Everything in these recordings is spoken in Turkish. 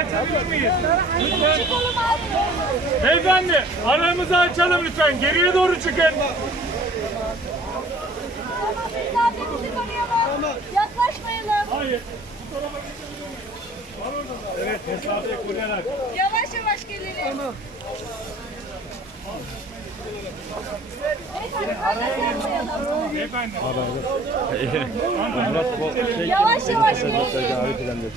açabilir Beyefendi aramızı açalım lütfen. Geriye doğru çıkın. Tamam, tamam. evet, evet. Yavaş yavaş gelelim. Tamam. De de Efendim, şey, yavaş yavaş gelin. Bu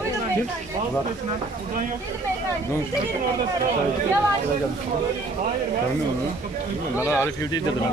Buyurun beyefendi. Kim? Buradan yok. Yavaş. yavaş. Hayır. Ben Arif Yüldeyiz dedim.